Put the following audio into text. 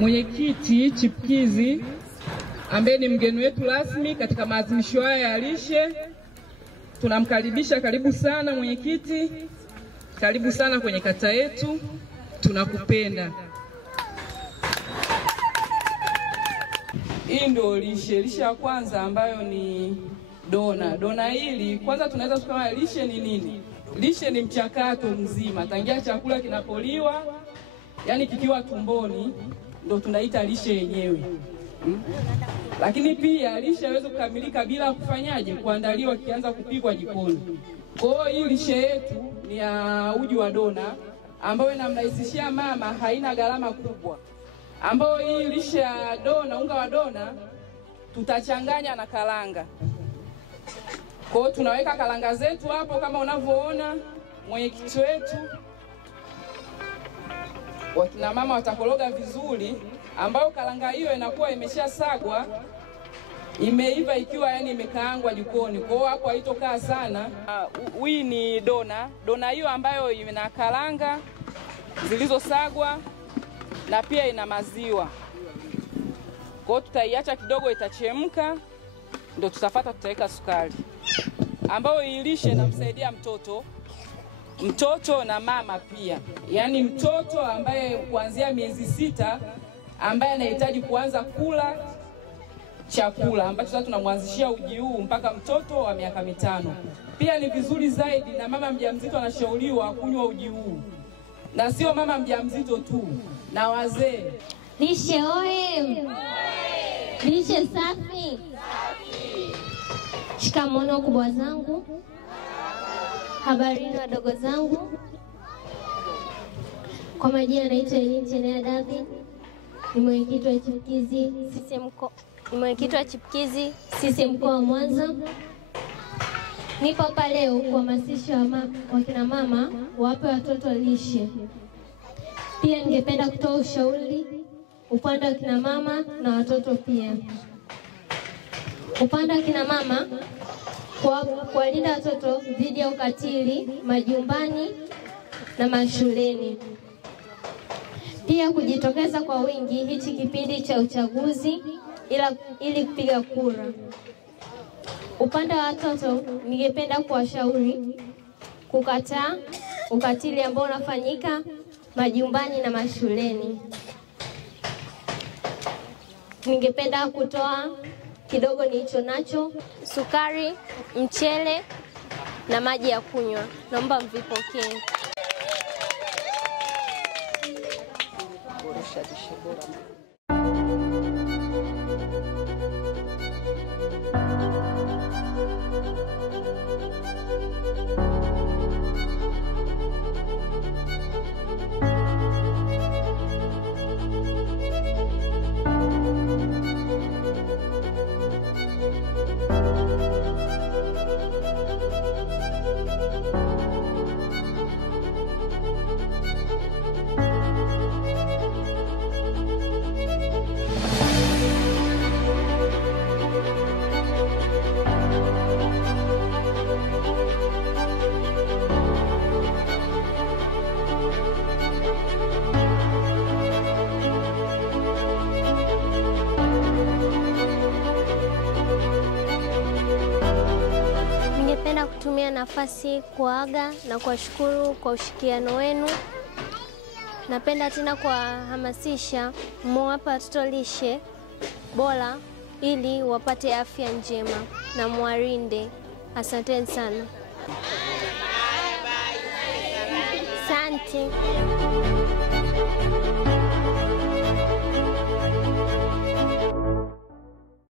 Mwenyekiti Chipkizi ambaye ni mgeni wetu rasmi katika maadhimisho haya ya lishe, tunamkaribisha. Karibu sana mwenyekiti, karibu sana kwenye kata yetu, tunakupenda. Hii ndio lishe ya kwanza ambayo ni dona. Dona hili kwanza tunaweza kusema lishe ni nini? Lishe ni mchakato mzima tangia chakula kinapoliwa, yani kikiwa tumboni ndo tunaita lishe yenyewe. Lakini pia lishe haiwezi kukamilika bila kufanyaje? Kuandaliwa, kianza kupikwa jikoni. Kwa hiyo hii lishe yetu ni ya uji wa dona ambayo inamrahisishia mama, haina gharama kubwa. Ambayo hii lishe ya dona, unga wa dona tutachanganya na karanga. Kwa hiyo tunaweka karanga zetu hapo kama unavyoona mwenyekiti wetu. Wakina mama watakoroga vizuri, ambao karanga hiyo inakuwa imeshasagwa, imeiva ikiwa yani imekaangwa jikoni. Kwa hiyo hapo haitokaa sana. Hii ni dona. Dona hiyo ambayo ina karanga zilizosagwa na pia ina maziwa. Kwa hiyo tutaiacha kidogo itachemka, ndio tutaweka sukari. Ambayo hii lishe inamsaidia mtoto na mama pia. Yaani mtoto ambaye kuanzia miezi 6 ambaye anahitaji kuanza kula chakula ambacho sasa tunamwanzishia uji huu mpaka mtoto wa miaka 5. Pia ni vizuri zaidi na mama mjamzito anashauriwa kunywa uji huu. Na sio mama mjamzito tu, na wazee. Lishe oye! Lishe safi! Shikamoo kubwa zangu. Habarini wadogo zangu. Kwa majina naitwa Elinchenia David. Ni mwenyekiti wa Chipkizi sisi mkoa wa Mwanza. Nipo hapa leo kuhamasisha wakina mama wape watoto lishe. Pia ningependa kutoa ushauri upande wa kina mama na watoto pia. Upande wa kina mama, kuwalinda watoto dhidi ya ukatili majumbani na mashuleni. Pia kujitokeza kwa wingi hichi kipindi cha uchaguzi ili kupiga kura. Upande wa watoto, ningependa kuwashauri kukataa ukatili ambao unafanyika majumbani na mashuleni. Ningependa kutoa kidogo nilicho nacho: sukari, mchele na maji ya kunywa. Naomba mvipokee. Kutumia nafasi kuaga na kuwashukuru kwa ushirikiano wenu. Napenda tena kuwahamasisha muwape watoto lishe bora ili wapate afya njema na muwarinde. Asanteni sana. Asante.